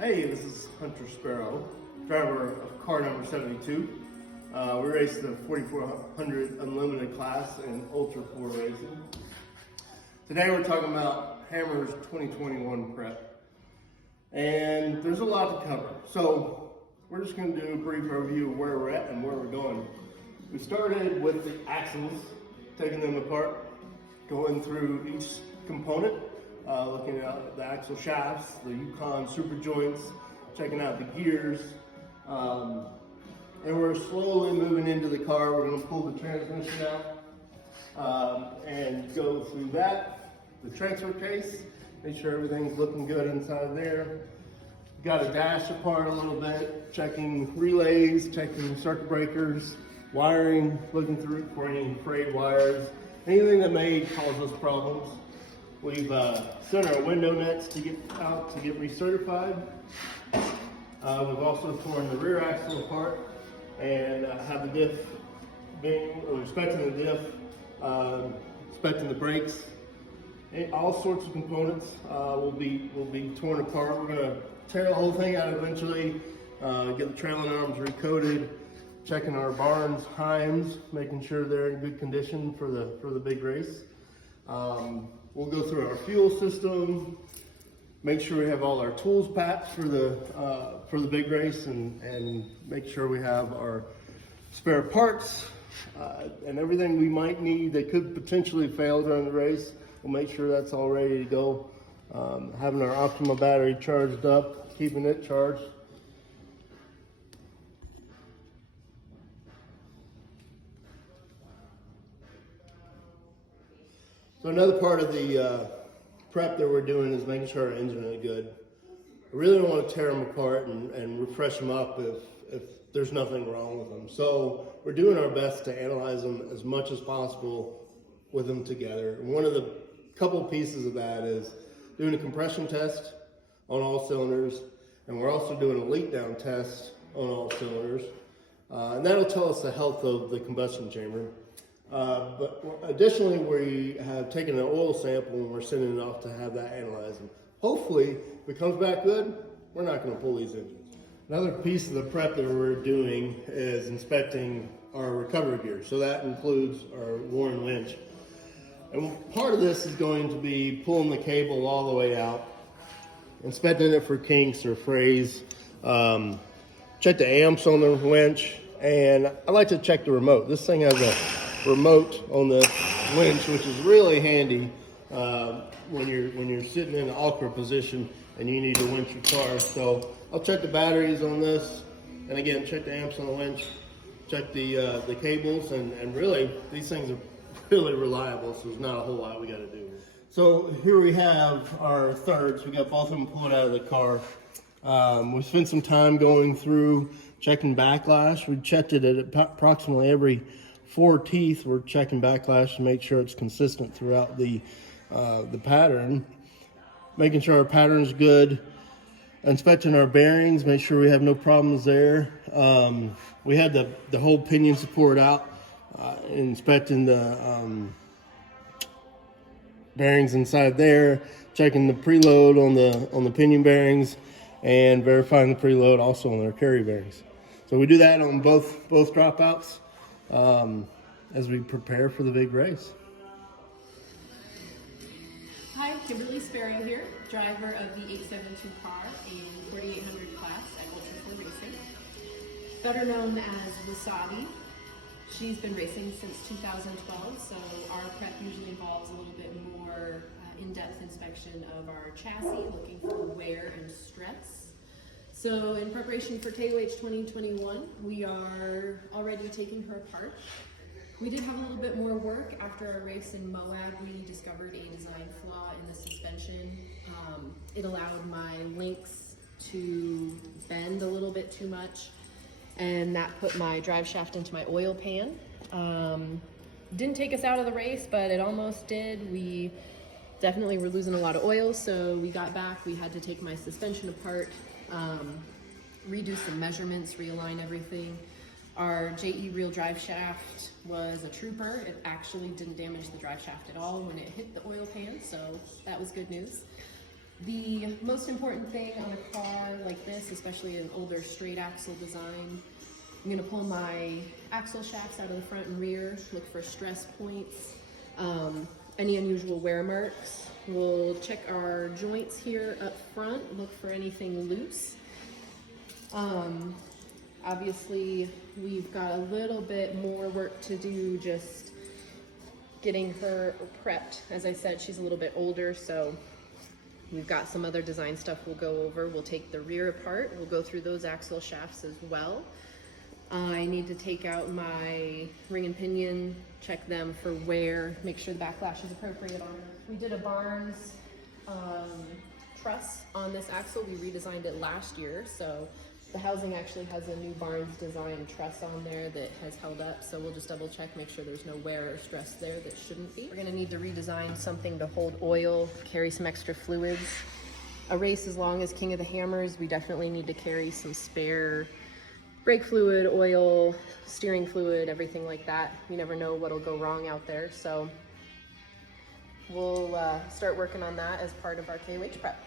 Hey, this is Hunter Sparrow, driver of car number 72. We race the 4400 Unlimited class in Ultra 4 racing. Today we're talking about Hammer's 2021 prep. And there's a lot to cover. So we're just going to do a brief overview of where we're at and where we're going. We started with the axles, taking them apart, going through each component. Looking at the axle shafts, the Yukon super joints, checking out the gears, and we're slowly moving into the car. We're going to pull the transmission out and go through that, the transfer case, make sure everything's looking good inside there. Got a dash apart a little bit, checking relays, checking circuit breakers, wiring, looking through for any frayed wires, anything that may cause us problems. We've sent our window nets to get out to get recertified. We've also torn the rear axle apart and have the diff inspecting the diff, inspecting the brakes. All sorts of components will be torn apart. We're going to tear the whole thing out eventually, get the trailing arms recoated, checking our barns, heims, making sure they're in good condition for the big race. We'll go through our fuel system, make sure we have all our tools packed for the big race, and make sure we have our spare parts and everything we might need that could potentially fail during the race. We'll make sure that's all ready to go. Having our Optima battery charged up, keeping it charged. So another part of the prep that we're doing is making sure our engine is good. I really don't want to tear them apart and refresh them up if there's nothing wrong with them. So we're doing our best to analyze them as much as possible with them together. And one of the couple pieces of that is doing a compression test on all cylinders, and we're also doing a leak down test on all cylinders. And that'll tell us the health of the combustion chamber. But additionally, we have taken an oil sample and we're sending it off to have that analyzed. And hopefully, if it comes back good, we're not going to pull these engines. Another piece of the prep that we're doing is inspecting our recovery gear. So that includes our Warren winch. And part of this is going to be pulling the cable all the way out, inspecting it for kinks or frays, check the amps on the winch, and I like to check the remote. This thing has a remote on the winch, which is really handy when you're sitting in an awkward position and you need to winch your car. So I'll check the batteries on this, and again check the amps on the winch, check the cables, and really these things are really reliable, so there's not a whole lot we got to do. So here we have our thirds. We got both of them pulled out of the car. We spent some time going through checking backlash. We checked it at approximately every 4 teeth. We're checking backlash to make sure it's consistent throughout the pattern, making sure our pattern's good, inspecting our bearings, make sure we have no problems there. We had the whole pinion support out, inspecting the bearings inside there, checking the preload on the pinion bearings, and verifying the preload also on our carry bearings. So we do that on both dropouts as we prepare for the big race. Hi, Kimberly Sparrow here, driver of the 872 car in 4800 class at Ultra 4 Racing, better known as Wasabi. She's been racing since 2012, so our prep usually involves a little bit more in-depth inspection of our chassis, looking for wear and stress. So in preparation for KOH 2021, we are already taking her apart. We did have a little bit more work after our race in Moab. We discovered a design flaw in the suspension. It allowed my links to bend a little bit too much, and that put my drive shaft into my oil pan. Didn't take us out of the race, but it almost did. We definitely were losing a lot of oil, so we got back. We had to take my suspension apart, redo some measurements, realign everything. Our JE reel drive shaft was a trooper. It actually didn't damage the drive shaft at all when it hit the oil pan, so that was good news. The most important thing on a car like this, especially an older straight axle design, I'm gonna pull my axle shafts out of the front and rear, look for stress points, any unusual wear marks. We'll check our joints here up front, look for anything loose. Obviously, we've got a little bit more work to do just getting her prepped. As I said, she's a little bit older, so we've got some other design stuff we'll go over. We'll take the rear apart. We'll go through those axle shafts as well. I need to take out my ring and pinion, check them for wear, make sure the backlash is appropriate on it. We did a Barnes truss on this axle. We redesigned it last year, so the housing actually has a new Barnes design truss on there that has held up, so we'll just double check, make sure there's no wear or stress there that shouldn't be. We're gonna need to redesign something to hold oil, carry some extra fluids. A race as long as King of the Hammers, we definitely need to carry some spare brake fluid, oil, steering fluid, everything like that. You never know what'll go wrong out there, so we'll start working on that as part of our KOH prep.